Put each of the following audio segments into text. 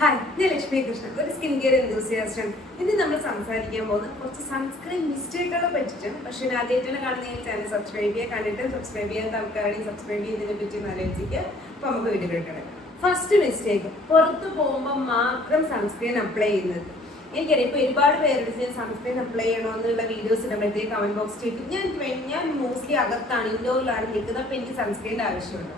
Hi, ഞാൻ ലക്ഷ്മി കൃഷ്ണൻ, ഒരു skin care എന്തൂസിയാസ്റ്റാണ്. ഇന്ന് നമ്മൾ സംസാരിക്കാൻ പോകുന്നത് കുറച്ച് സൺസ്ക്രീൻ മിസ്റ്റേക്കുകളെ പറ്റിയിട്ടാണ്. പക്ഷേ ആദ്യമായിട്ടാണ് കാണുന്ന ഈ ചാനൽ സബ്സ്ക്രൈബ് ചെയ്യുക, കണ്ടിട്ട് സബ്സ്ക്രൈബ് ചെയ്യാൻ ആൾക്കാരാണെങ്കിൽ സബ്സ്ക്രൈബ് ചെയ്തതിനെ പറ്റി ആലോചിക്കുക. അപ്പോൾ നമുക്ക് വീഡിയോ കിടക്കാം. ഫസ്റ്റ് മിസ്റ്റേക്ക്, പുറത്ത് പോകുമ്പോൾ മാത്രം സൺസ്ക്രീൻ അപ്ലൈ ചെയ്യുന്നത്. എനിക്കറിയാം ഇപ്പോൾ ഒരുപാട് പേരെടുത്ത് ഞാൻ സൺസ്ക്രീൻ അപ്ലൈ ചെയ്യണമെന്നുള്ള വീഡിയോസ് ഇടുമ്പോഴത്തേക്ക് കമന്റ് ബോക്സ് ചെയ്യും. ഞാൻ മോസ്റ്റ്ലി അകത്താണ്, ഇൻഡോറിലാണ് നിൽക്കുന്നത്. അപ്പോൾ എനിക്ക് സൺസ്ക്രീൻ്റെ ആവശ്യമുണ്ട്.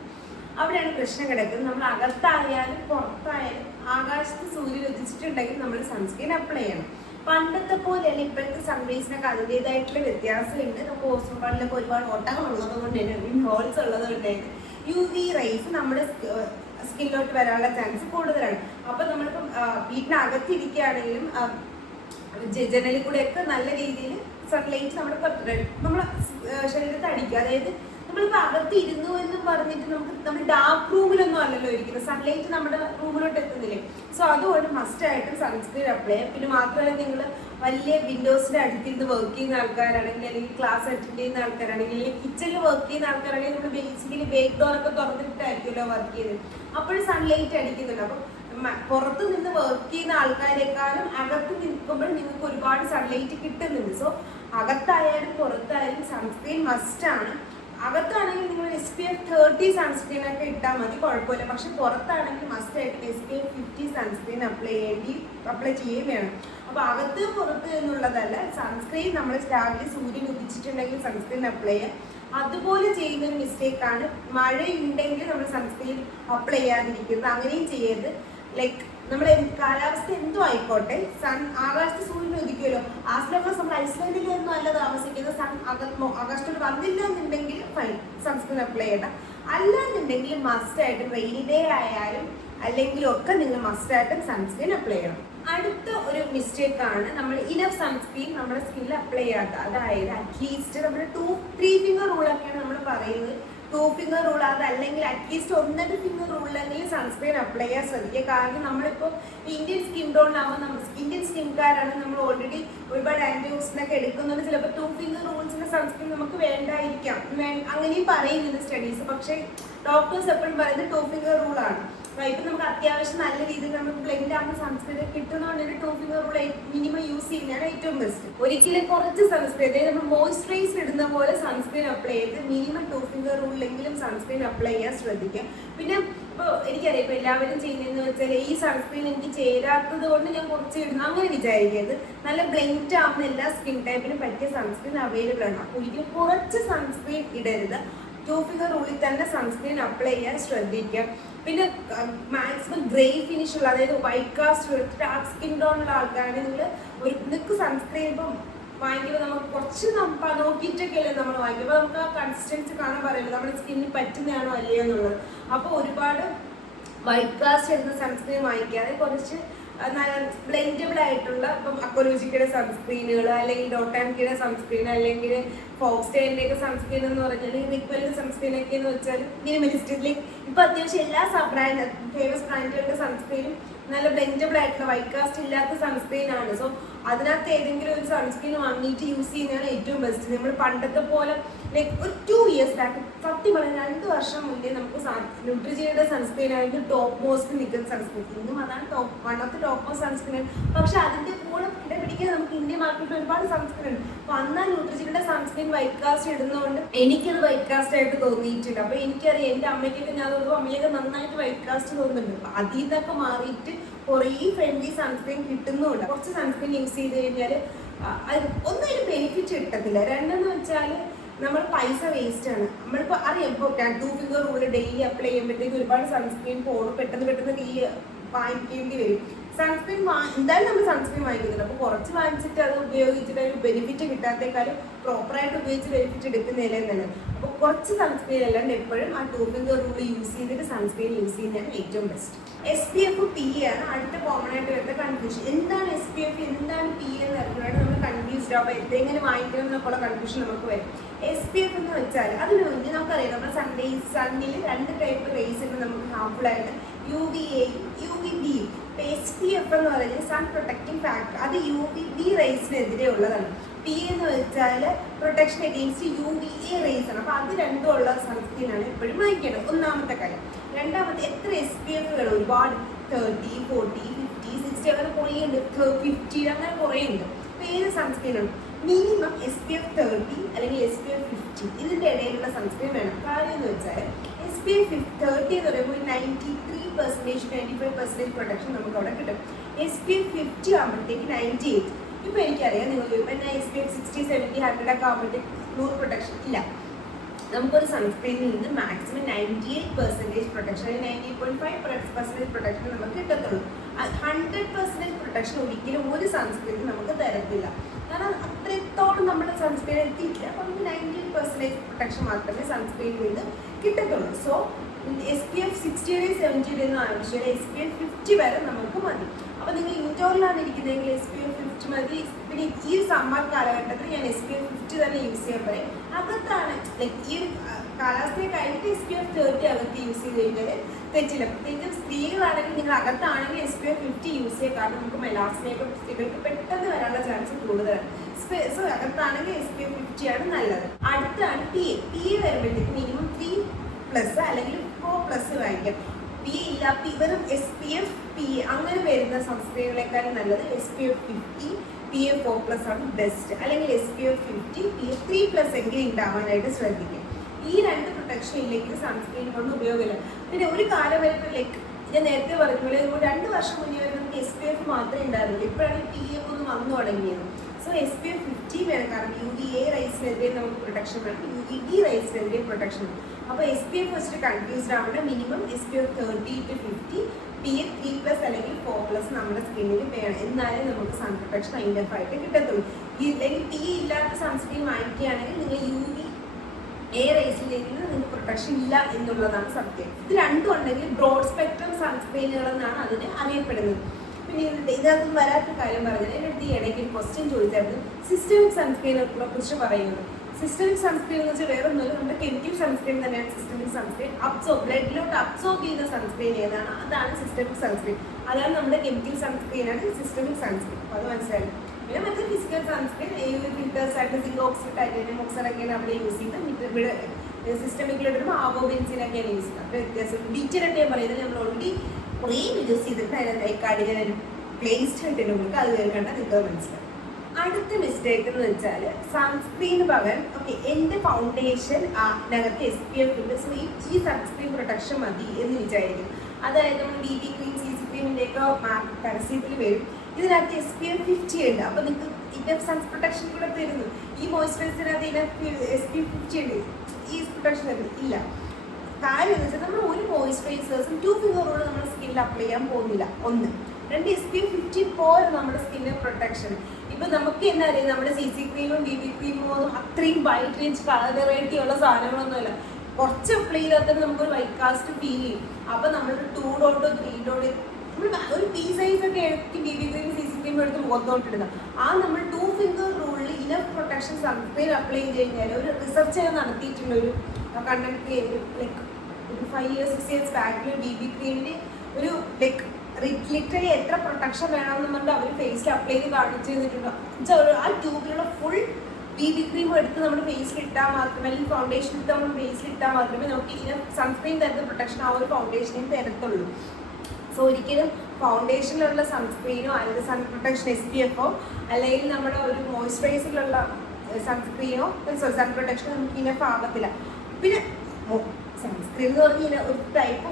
അവിടെയാണ് പ്രശ്നം കിടക്കുന്നത്. നമ്മൾ അകത്തായാലും പുറത്തായാലും ആകാശത്ത് സൂര്യൻ ഉദിച്ചിട്ടുണ്ടെങ്കിൽ നമ്മൾ സൺസ്ക്രീൻ അപ്ലൈ ചെയ്യണം. പണ്ടത്തെ പോലെയല്ല, ഇപ്പോഴത്തെ സൺറൈസിനൊക്കെ അതിൻ്റെതായിട്ടുള്ള വ്യത്യാസമുണ്ട്. നമുക്ക് ഓസോൺ പാളിലൊക്കെ ഒരുപാട് ഓട്ടങ്ങൾ ഉള്ളത് കൊണ്ട് തന്നെ, ഹോൾസ് ഉള്ളത് കൊണ്ട് തന്നെ UV റേസ് നമ്മുടെ സ്കിന്നിലോട്ട് വരാനുള്ള ചാൻസ് കൂടുതലാണ്. അപ്പം നമ്മളിപ്പം വീട്ടിനകത്തിരിക്കുകയാണെങ്കിലും ജനലിൽ കൂടെയൊക്കെ നല്ല രീതിയിൽ സൺലൈറ്റ് നമ്മുടെ ശരീരത്തെ അടിക്കുക. അതായത് നമ്മളിപ്പോൾ അകത്ത് ഇരുന്നു എന്നും പറഞ്ഞിട്ട് നമ്മൾ ഡാർക്ക് റൂമിലൊന്നും അല്ലല്ലോ ഇരിക്കുന്നത്, സൺലൈറ്റ് നമ്മുടെ റൂമിലോട്ട് എത്തുന്നില്ലേ. സോ അതുകൊണ്ട് മസ്റ്റായിട്ടും സൺസ്ക്രീൻ അപ്ലൈ ചെയ്യാം. പിന്നെ മാത്രമല്ല, നിങ്ങൾ വലിയ വിൻഡോസിൻ്റെ അടുത്തിരുന്ന് വർക്ക് ചെയ്യുന്ന ആൾക്കാരാണെങ്കിൽ, അല്ലെങ്കിൽ ക്ലാസ് അറ്റൻഡ് ചെയ്യുന്ന ആൾക്കാരാണെങ്കിൽ, അല്ലെങ്കിൽ കിച്ചണിൽ വർക്ക് ചെയ്യുന്ന ആൾക്കാരാണെങ്കിൽ നമ്മൾ ബേസിക്കലി ബേക്ക് ഡോറൊക്കെ തുറന്നിട്ടായിരിക്കുമല്ലോ വർക്ക് ചെയ്യുന്നത്. അപ്പോഴും സൺലൈറ്റ് അടിക്കുന്നുണ്ട്. അപ്പം പുറത്ത് നിന്ന് വർക്ക് ചെയ്യുന്ന ആൾക്കാരെക്കാളും അകത്ത് നിൽക്കുമ്പോൾ നിങ്ങൾക്ക് ഒരുപാട് സൺലൈറ്റ് കിട്ടുന്നുണ്ട്. സോ അകത്തായാലും പുറത്തായാലും സൺസ്ക്രീൻ മസ്റ്റാണ്. അകത്താണെങ്കിൽ നിങ്ങൾ SPF 30 സൺസ്ക്രീൻ ഒക്കെ ഇട്ടാൽ മതി, കുഴപ്പമില്ല. പക്ഷെ പുറത്താണെങ്കിൽ മസ്റ്റായിട്ട് SPF 50 സൺസ്ക്രീൻ അപ്ലൈ ചെയ്യുകയും വേണം. അപ്പോൾ അകത്ത് പുറത്ത് എന്നുള്ളതല്ല, സൺസ്ക്രീൻ നമ്മൾ രാവിലെ സൂര്യൻ ഉദിച്ചിട്ടുണ്ടെങ്കിൽ സൺസ്ക്രീൻ അപ്ലൈ ചെയ്യാം. അതുപോലെ ചെയ്യുന്ന ഒരു മിസ്റ്റേക്കാണ് മഴയുണ്ടെങ്കിൽ നമ്മൾ സൺസ്ക്രീൻ അപ്ലൈ ചെയ്യാതിരിക്കുന്നത്. അങ്ങനെയും ചെയ്യരുത്. ലൈക്ക് നമ്മൾ കാലാവസ്ഥ എന്തോ ആയിക്കോട്ടെ, ആകാശത്ത് സൂര്യൻ ഉദിക്കുമല്ലോ. ആസ്ലോമസ് നമ്മൾ ഐസ്ലാൻഡിലൊന്നും അല്ല താമസിക്കുന്നത്, ആകാശത്തോട് വന്നില്ല എന്നുണ്ടെങ്കിൽ ഫൈൻ, സൺസ്ക്രീൻ അപ്ലൈ ചെയ്യണം. അല്ലാന്നുണ്ടെങ്കിൽ മസ്റ്റായിട്ടും റെയിനി ഡേ ആയാലും അല്ലെങ്കിലും ഒക്കെ നിങ്ങൾ മസ്റ്റായിട്ടും സൺസ്ക്രീൻ അപ്ലൈ ചെയ്യണം. അടുത്ത ഒരു മിസ്റ്റേക്കാണ് നമ്മൾ ഇനഫ് സൺസ്ക്രീൻ നമ്മുടെ സ്കിന്നിൽ അപ്ലൈ ചെയ്യാത്ത. അതായത് അറ്റ്ലീസ്റ്റ് നമ്മൾ 2-3 ഫിംഗർ റൂളൊക്കെയാണ് നമ്മൾ പറയുന്നത്. 2 ഫിംഗർ റൂൾ, അതല്ലെങ്കിൽ അറ്റ്ലീസ്റ്റ് 1-2 ഫിംഗർ റൂളിലെങ്കിലും സൺസ്ക്രീൻ അപ്ലൈ ചെയ്യാൻ ശ്രദ്ധിക്കുക. കാരണം നമ്മളിപ്പോൾ ഇന്ത്യൻ സ്കിൻ ടോണിലാവുമ്പോൾ ഇന്ത്യൻ സ്കിൻകാരാണ്, നമ്മൾ ഓൾറെഡി ഒരുപാട് ആൻറ്റി ഓക്സിഡൻ്റ് എടുക്കുന്നുണ്ട്. ചിലപ്പോൾ 2 ഫിംഗർ റൂൾസിൻ്റെ സൺസ്ക്രീൻ നമുക്ക് വേണ്ടായിരിക്കാം, അങ്ങനെയും പറയുന്നുണ്ട് സ്റ്റഡീസ്. പക്ഷേ ഡോക്ടേഴ്സ് എപ്പോഴും പറയുന്നത് 2 ഫിംഗർ റൂളാണ്. ഇപ്പം നമുക്ക് അത്യാവശ്യം നല്ല രീതിയിൽ നമുക്ക് ബ്ലെൻഡ് ആകുന്ന സൺസ്ക്രീൻ കിട്ടുന്നതുകൊണ്ട് ഒരു 2 ഫിംഗർ റൂൾ മിനിമം യൂസ് ചെയ്യുന്നതാണ് ഏറ്റവും ബെസ്റ്റ്. ഒരിക്കലും കുറച്ച് സൺസ്ക്രീൻ, അതായത് നമ്മൾ മോയ്സ്ചറൈസ് ഇടുന്ന പോലെ സൺസ്ക്രീൻ അപ്ലൈ ചെയ്ത് മിനിമം 2 ഫിംഗർ റൂളിലെങ്കിലും സൺസ്ക്രീൻ അപ്ലൈ ചെയ്യാൻ ശ്രദ്ധിക്കാം. പിന്നെ ഇപ്പോൾ എനിക്കറിയാം, ഇപ്പോൾ എല്ലാവരും ചെയ്യുന്നതെന്ന് വെച്ചാൽ ഈ സൺസ്ക്രീൻ എനിക്ക് ചേരാത്തത് കൊണ്ട് ഞാൻ കുറച്ച് ഇടുന്നു, അങ്ങനെ വിചാരിക്കരുത്. നല്ല ബ്ലെൻഡ് ആവുന്ന എല്ലാ സ്കിൻ ടൈപ്പിനും പറ്റിയ സൺസ്ക്രീൻ അവൈലബിൾ ആണ്. അപ്പോൾ ഒരിക്കലും കുറച്ച് സൺസ്ക്രീൻ ഇടരുത്. 2 ഫിംഗർ റൂളിൽ തന്നെ സൺസ്ക്രീൻ അപ്ലൈ ചെയ്യാൻ ശ്രദ്ധിക്കാം. പിന്നെ മാക്സിമം ഗ്രേ ഫിനിഷ് ഉള്ള, അതായത് വൈറ്റ് കാസ്റ്റ് ഡാർക്ക് സ്കിൻ ടോണുള്ള ആൾക്കാരാണെങ്കിൽ നിങ്ങൾക്ക് സൺസ്ക്രീൻ ഇപ്പം വാങ്ങിക്കുമ്പോൾ നമുക്ക് കുറച്ച് നോക്കിയിട്ടൊക്കെയല്ലേ നമ്മൾ വാങ്ങിക്കുമ്പോൾ നമുക്ക് ആ കൺസിസ്റ്റൻസി കാണാൻ പറയുന്നത് നമ്മുടെ സ്കിന്നിന് പറ്റുന്നതാണോ അല്ലയോ എന്നുള്ളത്. അപ്പോൾ ഒരുപാട് വൈറ്റ് കാസ്റ്റ് എടുത്ത സൺസ്ക്രീൻ വാങ്ങിക്കാതെ കുറച്ച് നല്ല ബ്ലെൻഡബിൾ ആയിട്ടുള്ള, ഇപ്പം അക്വലോജിക്കയുടെ സൺസ്ക്രീനുകൾ, അല്ലെങ്കിൽ ഡോട്ടാൻകിയുടെ സൺസ്ക്രീൻ, അല്ലെങ്കിൽ ഫോക്സ്റ്റൈലിൻ്റെ ഒക്കെ സൺസ്ക്രീൻ എന്ന് പറഞ്ഞാൽ, റിക്വലിൻ്റെ സൺസ്ക്രീനൊക്കെ എന്ന് വെച്ചാൽ മിനിമലിസ്റ്റിക്. ഇപ്പം അത്യാവശ്യം എല്ലാ ഫേമസ് ബ്രാൻഡുകളുടെ സൺസ്ക്രീനും നല്ല ബ്ലെൻഡബിൾ ആയിട്ടുള്ള വൈറ്റ് കാസ്റ്റ് ഇല്ലാത്ത സൺസ്ക്രീനാണ്. സോ അതിനകത്ത് ഏതെങ്കിലും ഒരു സൺസ്ക്രീൻ വാങ്ങിയിട്ട് യൂസ് ചെയ്യുന്നതാണ് ഏറ്റവും ബെസ്റ്റ്. നമ്മൾ പണ്ടത്തെ പോലെ ലൈക്ക് ഒരു 2 ഇയേഴ്സ് ബാക്ക്, സത്യം പറഞ്ഞാൽ 2 വർഷം മുന്നേ നമുക്ക് ന്യൂട്രിജിയുടെ സൺസ്ക്രീൻ ആണെങ്കിൽ ടോപ്പ് മോസ്റ്റ് നിൽക്കുന്ന സൺസ്ക്രീൻ, ഇന്നും അതാണ് one of the top most sunscreen. പക്ഷെ അതിൻ്റെ കൂടെ പിടിക്കാൻ നമുക്ക് ഇന്ത്യൻ മാർക്കറ്റിൽ ഒരുപാട് സൺസ്ക്രീൻ ഉണ്ട്. അപ്പോൾ അന്ന് ന്യൂട്രിജിയുടെ സൺസ്ക്രീൻ വൈറ്റ് കാസ്റ്റ് ഇടുന്നതുകൊണ്ട് എനിക്കത് വൈറ്റ് കാസ്റ്റ് ആയിട്ട് തോന്നിയിട്ടില്ല. അപ്പോൾ എനിക്കറിയാം, എൻ്റെ അമ്മയ്ക്കൊക്കെ ഞാൻ തോന്നുമ്പോൾ അമ്മയൊക്കെ നന്നായിട്ട് വൈറ്റ് കാസ്റ്റ് തോന്നുന്നുണ്ട്. അപ്പോൾ അതിൽ നിന്നൊക്കെ മാറിയിട്ട് കുറേ ഫ്രണ്ട്ലി സൺസ്ക്രീൻ കിട്ടുന്നുണ്ട്. കുറച്ച് സൺസ്ക്രീൻ യൂസ് ചെയ്ത് കഴിഞ്ഞാൽ ഒന്നും അതിന് ബെനിഫിറ്റ് കിട്ടത്തില്ല. രണ്ടെന്ന് വെച്ചാൽ നമ്മൾ പൈസ വേസ്റ്റ് ആണ്. നമ്മളിപ്പോൾ അറിയാം, ഇപ്പോൾ 2 ഫിംഗർ റൂൾ ഡെയിലി അപ്ലൈ ചെയ്യുമ്പോഴത്തേക്ക് ഒരുപാട് സൺസ്ക്രീൻ പോകും, പെട്ടെന്ന് വാങ്ങിക്കേണ്ടി വരും. സൺസ്ക്രീൻ എന്തായാലും നമ്മൾ സൺസ്ക്രീൻ വാങ്ങിക്കുന്നുണ്ട്. അപ്പോൾ കുറച്ച് വാങ്ങിച്ചിട്ട് അത് ഉപയോഗിച്ചിട്ട് ഒരു ബെനിഫിറ്റ് കിട്ടാത്തേക്കാളും പ്രോപ്പറായിട്ട് ഉപയോഗിച്ച് ബെനിഫിറ്റ് എടുക്കുന്നതിലേ നല്ലത്. അപ്പോൾ കുറച്ച് സൺസ്ക്രീൻ അല്ലാണ്ട് എപ്പോഴും ആ 2 ഫിംഗർ റൂൾ യൂസ് ചെയ്തിട്ട് സൺസ്ക്രീൻ യൂസ് ചെയ്യുന്നതാണ് ഏറ്റവും ബെസ്റ്റ്. SPF PA ആണ് അടുത്ത കോമൺ ആയിട്ട് വരുന്ന കൺഫ്യൂഷൻ. എന്താണ് SPF, എന്താണ് PA എന്ന് അറിഞ്ഞാൽ നമ്മൾ കൺഫ്യൂസ്ഡ് ആവും. എന്തെങ്കിലും വാങ്ങിക്കണം എന്നൊക്കെയുള്ള കൺഫ്യൂഷൻ നമുക്ക് വരും. SPF എന്ന് വെച്ചാൽ അതിന് മുന്നേ നമുക്കറിയാം, നമ്മുടെ സണ്ണിൽ 2 ടൈപ്പ് റേസ് ഉണ്ട് നമുക്ക് ഹാർംഫുൾ ആയിട്ട്, UVA UVB. SPF എന്ന് പറയുന്നത് സൺ പ്രൊട്ടക്റ്റിംഗ് ഫാക്ടർ, അത് UVB റേസിനെതിരെ ഉള്ളതാണ്. PA എന്ന് വെച്ചാൽ പ്രൊട്ടക്ഷൻ അഗെയിൻസ്റ്റ് UVA റേസ് ആണ്. അപ്പോൾ അത് രണ്ടും ഉള്ള സൺസ്ക്രീനാണ് എപ്പോഴും വാങ്ങിക്കേണ്ടത്. ഒന്നാമത്തെ കാര്യം. രണ്ടാമത്തെ, എത്ര SPF ഒരുപാട് 30, 40, 50, 60 അങ്ങനെ കുറേ ഉണ്ട്, 50 അങ്ങനെ കുറേ ഉണ്ട്. അപ്പോൾ ഏത് സൺസ്ക്രീനാണ് മിനിമം SPF 30 അല്ലെങ്കിൽ SPF 50 ഇതിൻ്റെ ഇടയിലുള്ള സൺസ്ക്രീൻ വേണം. കാര്യം എന്ന് വെച്ചാൽ SPF 30 എന്ന് പറയുമ്പോൾ 93%, 95% പ്രൊട്ടക്ഷൻ നമുക്ക് അവിടെ കിട്ടും. SPF 50 ആകുമ്പോഴത്തേക്ക് 98. ഇപ്പോൾ എനിക്കറിയാം നിങ്ങൾ എന്നാൽ SPF 60, 70, 100 ഒക്കെ ആകുമ്പോഴത്തേക്ക് 100 പ്രൊട്ടക്ഷൻ ഇല്ല. നമുക്കൊരു സൺസ്ക്രീനിൽ നിന്ന് മാക്സിമം 98% പ്രൊട്ടക്ഷൻ അല്ലെങ്കിൽ 98.5% പ്രൊട്ടക്ഷൻ നമുക്ക് കിട്ടത്തുള്ളൂ. 100% പ്രൊട്ടക്ഷൻ ഒരിക്കലും ഒരു സൺസ്ക്രീനിൽ നമുക്ക് തരത്തില്ല. കാരണം അത്രത്തോളം നമ്മുടെ സൺസ്ക്രീൻ എത്തിയിട്ടില്ല. അപ്പോൾ നമുക്ക് 98% പ്രൊട്ടക്ഷൻ മാത്രമേ സൺസ്ക്രീനിൽ നിന്ന് കിട്ടത്തുള്ളൂ. സോ SPF 60 70 ഒന്നും ആവശ്യമില്ല, SPF 50 വരെ നമുക്ക് മതി. അപ്പോൾ നിങ്ങൾ ഇൻഡോറിലാണ് ഇരിക്കുന്നതെങ്കിൽ SPF 50 മതി. പിന്നെ ഈ സമ്മർ കാലഘട്ടത്തിൽ ഞാൻ SPF 50 തന്നെ യൂസ് ചെയ്യാൻ പറയും. അകത്താണ് ലൈക്ക് ഈ കാലാവസ്ഥയെ കഴിഞ്ഞിട്ട് SPF 30 അകത്ത് യൂസ് ചെയ്ത് കഴിഞ്ഞാൽ തെറ്റില്ല. പ്രത്യേകിച്ചും സ്ത്രീകളാണെങ്കിൽ നിങ്ങൾ അകത്താണെങ്കിൽ SPF 50 യൂസ് ചെയ്യുക. കാരണം നമുക്ക് മെലാസ്മയൊക്കെ സ്ത്രീകൾക്ക് പെട്ടെന്ന് വരാനുള്ള ചാൻസ് കൂടുതലാണ്. സോ അകത്താണെങ്കിൽ SPF 50 ആണ് നല്ലത്. അടുത്താണ് PA വരുമ്പോഴത്തേക്ക് മിനിമം 3+ അല്ലെങ്കിൽ 4+ വാങ്ങിക്കാം. PA ഇല്ല, വെറും SPF PA അങ്ങനെ വരുന്ന സൺസ്ക്രീനുകളെക്കാളും നല്ലത് SPF 50 PA 4+ ആണ് ബെസ്റ്റ്. അല്ലെങ്കിൽ SPF 50 PA 3+ എങ്കിലും ഉണ്ടാവാനായിട്ട് ശ്രദ്ധിക്കുക. ഈ 2 പ്രൊട്ടക്ഷൻ ഇല്ലെങ്കിൽ സൺസ്ക്രീൻ കൊണ്ട് ഉപയോഗമില്ല. പിന്നെ ഒരു കാലം വരെ ലൈക്ക് ഞാൻ നേരത്തെ പറഞ്ഞ പോലെ 2 വർഷം മുന്നേ വരെ നമുക്ക് SPF മാത്രമേ ഉണ്ടായിരുന്നുള്ളൂ. ഇപ്പോഴാണ് PA ഒന്ന് വന്നു തുടങ്ങിയത്. സോ SPF 50 വേണം. കാരണം UVA റൈസിനെതിരെ നമുക്ക് പ്രൊട്ടക്ഷൻ വേണം, UVB റൈസിനെതിരെ പ്രൊട്ടക്ഷൻ വേണം. അപ്പോൾ SPF വെച്ചിട്ട് കൺഫ്യൂസ്ഡ് ആവേണ്ട. മിനിമം SPF 30 to 50 PA 3+ അല്ലെങ്കിൽ 4+ നമ്മുടെ സ്കിന്നിൽ വേണം. എന്നാലേ നമുക്ക് സൺ പ്രൊട്ടക്ഷൻ അതിൻ്റെ ആയിട്ട് കിട്ടത്തുള്ളൂ. അല്ലെങ്കിൽ PA ഇല്ലാത്ത സൺസ്ക്രീൻ വാങ്ങിക്കുകയാണെങ്കിൽ നിങ്ങൾ UVA റൈസിലേക്ക് നിങ്ങൾക്ക് പ്രൊട്ടക്ഷൻ ഇല്ല എന്നുള്ളതാണ് സത്യം. ഇത് രണ്ടും ഉണ്ടെങ്കിൽ ബ്രോഡ് സ്പെക്ട്രം സൺസ്ക്രീനുകൾ എന്നാണ് അതിനെ അറിയപ്പെടുന്നത്. പിന്നെ ഇതിനകത്ത് വരാത്ത കാര്യം പറഞ്ഞാൽ എൻ്റെ അടുത്ത് ഈ ഇടയ്ക്ക് ഒരു ക്വസ്റ്റ്യൻ ചോദിച്ചായിരുന്നു സിസ്റ്റമിക് സൺസ്ക്രീനെ കുറിച്ച് പറയുന്നത്. സിസ്റ്റമിക് സൺസ്ക്രീൻ എന്ന് വെച്ചാൽ വേറെ ഒന്നുമില്ല, നമ്മുടെ കെമിക്കൽ സൺസ്ക്രീൻ തന്നെയാണ് സിസ്റ്റമിക് സൺസ്ക്രീൻ. ബ്ലഡിലോട്ട് അബ്സോർബ് ചെയ്യുന്ന സൺസ്ക്രീൻ ഏതാണ് അതാണ് സിസ്റ്റമിക് സൺസ്ക്രീൻ. അതാണ് നമ്മുടെ കെമിക്കൽ സൺസ്ക്രീനാണ് സിസ്റ്റമിക് സൺസ്ക്രീൻ. അപ്പോൾ അത് മനസ്സിലായി. പിന്നെ മറ്റേ ഫിസിക്കൽ സൺസ്ക്രീൻ ഫിൽറ്റേഴ്സ് ആയിട്ട് സിങ്ക് ഓക്സൈഡ്, ടൈറ്റാനിയം ഓക്സൈഡ് ഒക്കെയാണ് അവിടെ യൂസ് ചെയ്യുന്നത്. ഇവിടെ സിസ്റ്റമിക്കിലിടുമ്പോൾ ആവോ ബെൻസിനൊക്കെയാണ് യൂസ് ചെയ്യുന്നത്. അപ്പോൾ വ്യത്യാസം ഡീറ്റെയിലായിട്ട് ഞാൻ പറയുന്നത് നമ്മൾ ഓൾറെഡി കുറേ യൂസ് ചെയ്തിട്ട് അതിനകത്ത് കാർഡിൽ പ്ലേസ്ഡ് ആയിട്ട് നമുക്ക് അത് കേൾക്കേണ്ട നിങ്ങൾക്ക് മനസ്സിലാവും. അടുത്ത മിസ്റ്റേക്ക് എന്ന് വെച്ചാൽ സൺസ്ക്രീന് പകരം എൻ്റെ ഫൗണ്ടേഷൻ അതിനകത്ത് SPF ഉണ്ട്, സോ ഈ സൺസ്ക്രീൻ പ്രൊട്ടക്ഷൻ മതി എന്ന് വിചാരിക്കും. അതായത് നമ്മൾ BB ക്രീം, CC ക്രീമിൻ്റെയൊക്കെ പരസ്യത്തിൽ വരും ഇതിനകത്ത് SPF 50 ഉണ്ട്. അപ്പോൾ നിങ്ങൾക്ക് ഇനഫ് സൺ പ്രൊട്ടക്ഷൻ കൂടെ തരുന്നു. ഈ മോയ്സ്ചറൈസറിനകത്ത് SPF 50 ഉണ്ട്, ഈ പ്രൊട്ടക്ഷൻ ഇല്ല. കാര്യം എന്ന് വെച്ചാൽ നമ്മൾ ഒരു മോയ്സ്ചറൈസേഴ്സും 2 ഫിംഗർ റൂൾ നമ്മുടെ സ്കിന്നിൽ അപ്ലൈ ചെയ്യാൻ പോകുന്നില്ല. 1 2 SPF 50 പോലെ നമ്മുടെ സ്കിന്നിന് പ്രൊട്ടക്ഷൻ. ഇപ്പം നമുക്ക് എന്താ അറിയാം, നമ്മുടെ CC ക്രീമും BB ക്രീമും ഒന്നും അത്രയും വൈറ്റ് റേഞ്ച് കളർ വെറൈറ്റി ഉള്ള സാധനങ്ങളൊന്നുമല്ല. കുറച്ച് അപ്ലൈ ചെയ്താൽ തന്നെ നമുക്കൊരു വൈറ്റ് കാസ്റ്റ് ഫീൽ ചെയ്യും. അപ്പം നമ്മൾ 2 ഡോട്ടോ 3 ഡോട്ട് നമ്മൾ ഒരു പീ സൈസ് ഒക്കെ എടുത്ത് BB ക്രീം CC ക്രീം എടുത്ത് മുഖത്തോട്ടിടുന്നത്. നമ്മൾ 2 ഫിംഗർ റൂളിൽ ഇനഫ് പ്രൊട്ടക്ഷൻ സൺസ്ക്രീൻ അപ്ലൈ ചെയ്ത് കഴിഞ്ഞാൽ ഒരു റിസർച്ച് നടത്തിയിട്ടുള്ള ഒരു കണ്ടന്റ് ലൈക്ക് ഒരു 5 years 6 years ബാക്കിൽ BB ക്രീമിന് ഒരു ലൈക്ക് ലിറ്ററലി എത്ര പ്രൊട്ടക്ഷൻ വേണമെന്ന് പറഞ്ഞിട്ട് അവർ ഫേസിൽ അപ്ലൈ ചെയ്ത് കാണിച്ചു തന്നിട്ടുണ്ടോ. ആ ട്യൂബിലുള്ള ഫുൾ BB ക്രീം എടുത്ത് നമ്മുടെ ഫേസിൽ ഇട്ടാൽ മാത്രമേ, അല്ലെങ്കിൽ ഫൗണ്ടേഷൻ എടുത്ത് നമ്മുടെ ഫേസിൽ ഇട്ടാൽ മാത്രമേ നമുക്ക് ഇതിന് സൺസ്ക്രീൻ തരുന്ന പ്രൊട്ടക്ഷൻ ആ ഒരു ഫൗണ്ടേഷനിൽ തരത്തുള്ളൂ. സോ ഒരിക്കലും ഫൗണ്ടേഷനിലുള്ള സൺസ്ക്രീനോ അല്ലെങ്കിൽ സൺ പ്രൊട്ടക്ഷൻ SPFോ അല്ലെങ്കിൽ നമ്മുടെ ഒരു മോയ്സ്ചറൈസറിലുള്ള സൺസ്ക്രീനോ സൺ പ്രൊട്ടക്ഷനോ നമുക്ക് ഇനഫ് ആകത്തില്ല. പിന്നെ സൺസ്ക്രീൻ എന്ന് പറഞ്ഞാൽ ഒരു ടൈപ്പ്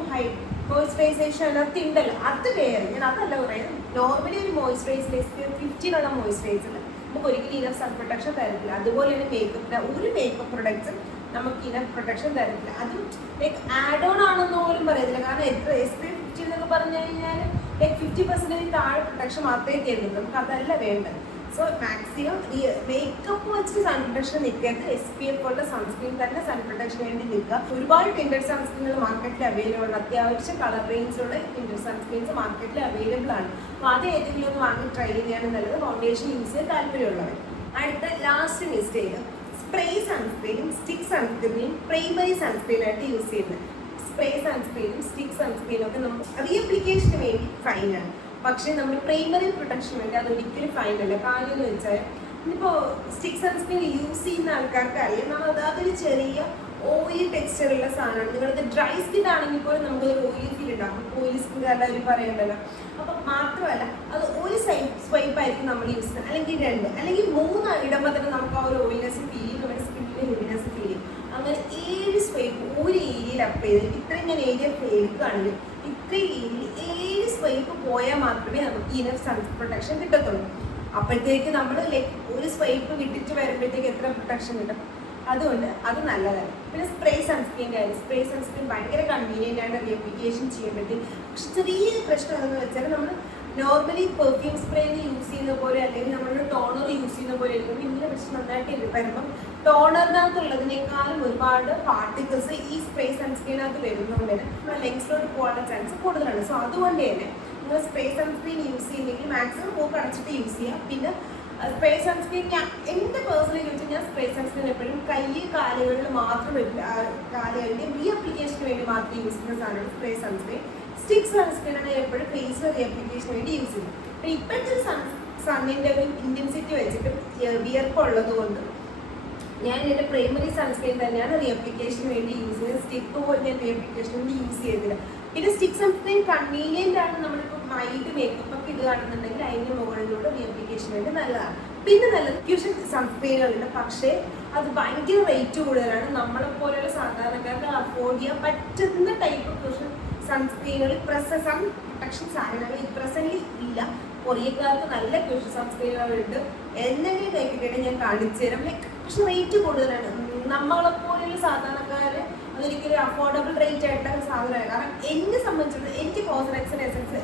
മോയ്സ്ചറൈസേഷൻ അതിനകത്ത് ഉണ്ടല്ലോ, അത് വേറെ. ഞാൻ അതല്ല പറയുന്നത്. നോർമലി ഒരു മോയ്സ്ചറൈസർ SPF 50 മോയ്സ്ചറൈസർ നമുക്ക് ഒരിക്കലും ഇനഫ് സൺ പ്രൊട്ടക്ഷൻ തരത്തില്ല. അതുപോലെ തന്നെ ഒരു മേക്കപ്പ് പ്രൊഡക്ട്സും നമുക്ക് ഇനഫ് പ്രൊട്ടക്ഷൻ തരത്തില്ല. അതും ലൈക്ക് ആഡ് ഓൺ ആണെന്ന് പോലും പറയത്തില്ല. കാരണം എത്ര SPF 50 എന്നൊക്കെ പറഞ്ഞു കഴിഞ്ഞാൽ ലൈക്ക് 50% താഴെ പ്രൊട്ടക്ഷൻ മാത്രമേ തരുന്നുള്ളൂ. നമുക്ക് അതല്ല വേണ്ടത്. സോ മാക്സിമം ഈ മേക്കപ്പ് വെച്ച് സൺ പ്രൊട്ടക്ഷൻ നിൽക്കരുത്. SPF ഉള്ള സൺസ്ക്രീൻ തന്നെ സൺ പ്രൊട്ടക്ഷൻ വേണ്ടി നിൽക്കുക. ഒരുപാട് ടിൻഡർ സൺസ്ക്രീനുകൾ മാർക്കറ്റിൽ അവൈലബിൾ ആണ്. അത്യാവശ്യം കളർ റേഞ്ചിലുള്ള ടിൻഡർ സൺസ്ക്രീൻസ് മാർക്കറ്റിൽ അവൈലബിൾ ആണ്. അപ്പോൾ അത് ഏതെങ്കിലും ഒന്ന് വാങ്ങി ട്രൈ ചെയ്യാനും നല്ലത് ഫൗണ്ടേഷൻ യൂസ് ചെയ്യാൻ താല്പര്യമുള്ളവർ. അടുത്ത ലാസ്റ്റ് മിസ്റ്റേക്ക് സ്പ്രേ സൺസ്ക്രീനും സ്റ്റിക്ക് സൺസ്ക്രീനും പ്രൈമറി സൺസ്ക്രീനായിട്ട് യൂസ് ചെയ്യുന്നത്. സ്പ്രേ സൺസ്ക്രീനും സ്റ്റിക്ക് സൺസ്ക്രീനും ഒക്കെ നമ്മൾ റീഅപ്ലിക്കേഷന് വേണ്ടി ഫൈനാണ്. പക്ഷേ നമ്മൾ പ്രൈമറി പ്രൊട്ടക്ഷന് വേണ്ടി അതൊരിക്കലും ഫൈനല്ല. കാര്യം എന്ന് വെച്ചാൽ ഇനിയിപ്പോൾ സ്റ്റിക്ക് സൺസ്ക്രീൻ യൂസ് ചെയ്യുന്ന ആൾക്കാർക്ക് അറിയാം, നമ്മൾ അതൊരു ചെറിയ ഓയിലി ടെക്സ്ചറുള്ള സാധനമാണ്. നിങ്ങൾക്ക് ഡ്രൈ സ്കിൻ ആണെങ്കിൽ പോലും നമുക്ക് ഒരു ഓയിലി ഫീൽ ഉണ്ടാകും. ഓയിലി സ്കിൻ കാരണം അവർ പറയണ്ടല്ലോ. അപ്പം മാത്രമല്ല അത് ഒരു സ്വൈപ്പ് ആയിരിക്കും നമ്മൾ യൂസ് ചെയ്യുന്നത്, അല്ലെങ്കിൽ 2 അല്ലെങ്കിൽ 3 ഇടുമ്പോൾ തന്നെ നമുക്ക് ആ ഒരു ഓയിൽനെസ് ഫീൽ ചെയ്യും, നമ്മുടെ സ്കിന്നിൻ്റെ ഹെവിനെസ് ഫീൽ ചെയ്യും. അങ്ങനെ 7 സ്വൈപ്പ് ഒരു ഏരിയയിൽ അപ്പ് ചെയ്ത് ഇത്രയും ഞാൻ ഏരിയ എടുക്കുകയാണെങ്കിൽ ഇത്രയും ഏരിയയിൽ 7 സ്വൈപ്പ് പോയാൽ മാത്രമേ നമുക്ക് ഇനഫ് സൺ പ്രൊട്ടക്ഷൻ കിട്ടത്തുള്ളൂ. അപ്പോഴത്തേക്ക് നമ്മൾ ലൈക്ക് ഒരു സ്വൈപ്പ് വിട്ടിട്ട് വരുമ്പോഴത്തേക്ക് എത്ര പ്രൊട്ടക്ഷൻ കിട്ടും? അതുകൊണ്ട് അത് നല്ലതാണ്. പിന്നെ സ്പ്രേ സൺസ്ക്രീൻ്റെ കാര്യം, സ്പ്രേ സൺസ്ക്രീൻ ഭയങ്കര കൺവീനിയൻ്റ് ആണ് റീഅപ്ലിക്കേഷൻ ചെയ്യുമ്പോഴത്തേക്ക്. പക്ഷെ ചെറിയ പ്രശ്നം എന്താണെന്ന് വെച്ചാൽ നമ്മൾ നോർമലി പെർഫ്യൂം സ്പ്രേ യൂസ് ചെയ്യുന്ന പോലെ അല്ലെങ്കിൽ നമ്മൾ ടോണർ യൂസ് ചെയ്യുന്ന പോലെ ആയിരിക്കും ഇതിൻ്റെ പ്രശ്നം നന്നായിട്ട് വരുമ്പം ടോണറിനകത്തുള്ളതിനേക്കാളും ഒരുപാട് പാർട്ടിക്കിൾസ് ഈ സ്പ്രേ സൺസ്ക്രീനകത്ത് വരുന്നതുകൊണ്ട് തന്നെ നമ്മുടെ ലെങ്സിലോട്ട് പോകാനുള്ള ചാൻസ് കൂടുതലാണ്. സോ അതുകൊണ്ട് തന്നെ നിങ്ങൾ സ്പ്രേ സൺസ്ക്രീൻ യൂസ് ചെയ്യുന്നെങ്കിൽ മാക്സിമം മൂക്ക് അടച്ചിട്ട് യൂസ് ചെയ്യുക. പിന്നെ സ്പ്രേ സൺസ്ക്രീൻ എൻ്റെ പേഴ്സണലി ചോദിച്ചാൽ ഞാൻ സ്പ്രേ സൺസ്ക്രീൻ എപ്പോഴും കാലുകളിൽ മാത്രം കാലുകളിൻ്റെ റീഅപ്ലിക്കേഷന് വേണ്ടി മാത്രം യൂസ് ചെയ്യുന്ന സാധനമാണ് സ്പ്രേ സൺസ്ക്രീൻ. സ്റ്റിക്ക് സൺസ്ക്രീനാണ് എപ്പോഴും ഫേസിൽ റീഅപ്ലിക്കേഷന് വേണ്ടി യൂസ് ചെയ്യുന്നത്. അപ്പോൾ ഇപ്പോഴത്തെ ഒരു സണ്ണിൻ്റെ ഒരു ഇൻറ്റൻസിറ്റി വെച്ചിട്ട് വിയർപ്പുള്ളത് കൊണ്ട് ഞാൻ എൻ്റെ പ്രൈമറി സൺസ്ക്രീൻ തന്നെയാണ് റീഅപ്ലിക്കേഷന് വേണ്ടി യൂസ് ചെയ്യുന്നത്. സ്റ്റിക്ക് പോലും ഞാൻ റീഅപ്ലിക്കേഷന് വേണ്ടി യൂസ് ചെയ്തില്ല. പിന്നെ സ്റ്റിക്ക് സൺസ്ക്രീൻ കൺവീനിയൻ്റ് ആണ്. നമ്മളിപ്പോൾ മൈൽഡ് മേക്കപ്പ് ഒക്കെ ഇടുകയാണെന്നുണ്ടെങ്കിൽ അതിൻ്റെ മുകളിലൂടെ റീഅപ്ലിക്കേഷൻ വേണ്ടി നല്ലതാണ്. പിന്നെ നല്ലത് ക്യൂഷൻ സൺസ്ക്രീനുകളുണ്ട്, പക്ഷേ അത് ഭയങ്കര റേറ്റ് കൂടുതലാണ്. നമ്മളെപ്പോലെയുള്ള സാധാരണക്കാർക്ക് അഫോർഡ് ചെയ്യാൻ പറ്റുന്ന ടൈപ്പ് ക്യൂഷൻ സൺസ്ക്രീനുകൾ സൺ പ്രൊട്ടക്ഷൻ സാധനങ്ങൾ പ്രസൻ്റ്ലി ഇല്ല. കൊറിയക്കാർക്ക് നല്ല ക്യൂഷൻ സൺസ്ക്രീനുകളുണ്ട്. എന്തെങ്കിലും കഴിക്കട്ടെ ഞാൻ കാണിച്ചു തരാം. പക്ഷെ റേറ്റ് കൂടുതലാണ്. നമ്മളെപ്പോലെയുള്ള സാധാരണക്കാർ അതൊരിക്കലും അഫോർഡബിൾ റേറ്റ് ആയിട്ടുള്ള സാധനമാണ്. കാരണം എന്നെ സംബന്ധിച്ചിടത്തോളം എനിക്ക് കോസ്മെറ്റിക്സിന് എസൻസ്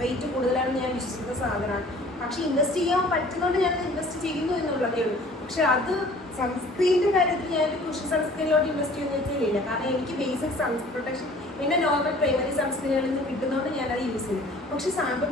റേറ്റ് കൂടുതലാണെന്ന് ഞാൻ വിശ്വസിക്കുന്ന സാധനമാണ്. പക്ഷെ ഇൻവെസ്റ്റ് ചെയ്യാൻ പറ്റുന്നതുകൊണ്ട് ഞാൻ ഇൻവെസ്റ്റ് ചെയ്യുന്നു എന്നുള്ളതേ ഉള്ളൂ. പക്ഷെ അത് സൺസ്ക്രീനിൻ്റെ കാര്യത്തിൽ ഞാൻ ക്യൂഷൻ സൺസ്ക്രീനിലോട്ട് ഇൻവെസ്റ്റ് ചെയ്യുന്ന വെച്ചാൽ കാരണം എനിക്ക് ബേസിക് സൺ പ്രൊട്ടക്ഷൻ പിന്നെ നോർമൽ പ്രൈമറി സൺസ്ക്രീനുകളിൽ നിന്ന് കിട്ടുന്നതുകൊണ്ട് ഞാനത് യൂസ് ചെയ്യും. പക്ഷെ നമുക്ക്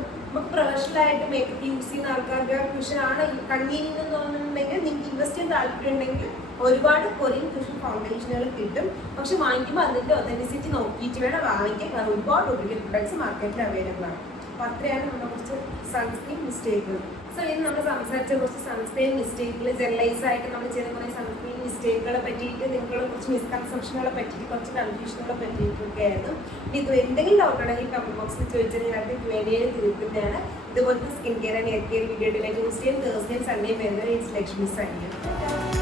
പ്രൊഫഷണലായിട്ട് മേക്കപ്പ് യൂസ് ചെയ്യുന്ന ആൾക്കാർക്ക് ക്യൂഷനാണ് കൺവീനിയൻ്റ് എന്ന് തോന്നുന്നുണ്ടെങ്കിൽ നിങ്ങൾക്ക് ഇൻവെസ്റ്റ് ചെയ്യാൻ താല്പര്യം ഉണ്ടെങ്കിൽ ഒരുപാട് കൊറിയൻ ക്യൂഷൻ ഫൗണ്ടേഷനുകൾ കിട്ടും. പക്ഷെ വാങ്ങിക്കുമ്പോൾ അതിൻ്റെ ഒതൻറ്റിസിറ്റി നോക്കിയിട്ട് വേണം വാങ്ങിക്കാൻ. കാരണം ഒരുപാട് ഡ്യൂപ്ലിക്കേറ്റ് പ്രൊഡക്ട്സ് മാർക്കറ്റിൽ അവൈലബിൾ ആണ്. അപ്പോൾ അത്രയാണ് നമ്മുടെ കുറച്ച് സൺസ്ക്രീൻ മിസ്റ്റേക്കുകൾ. സോ ഇന്ന് നമ്മൾ സംസാരിച്ച കുറച്ച് സൺസ്ക്രീൻ മിസ്റ്റേക്കുകൾ ജനറലൈസ് ആയിട്ട് നമ്മൾ ചെയ്യുന്ന കുറേ സൺസ്ക്രീൻ മിസ്റ്റേക്കുകളെ പറ്റിയിട്ട് നിങ്ങളുടെ കുറച്ച് മിസ്കൺസെപ്ഷനുകളെ പറ്റിയിട്ട് കുറച്ച് കൺഫ്യൂഷനുകളെ പറ്റിയിട്ടൊക്കെ ആയിരുന്നു. ഇത് എന്തെങ്കിലും ഡൗട്ട് ഉണ്ടെങ്കിൽ കമന്റ് ബോക്സിൽ ചോദിച്ചാൽ ഞാൻ അടുത്ത Q&A തീർക്കുന്നതാണ്. ഇതുപോലത്തെ skin care and hair care video use ചെയ്യാൻ തേഴ്സ്ഡേയും സൺഡേയും വരുന്നത് ലക്ഷ്മി സാനിയാണ്.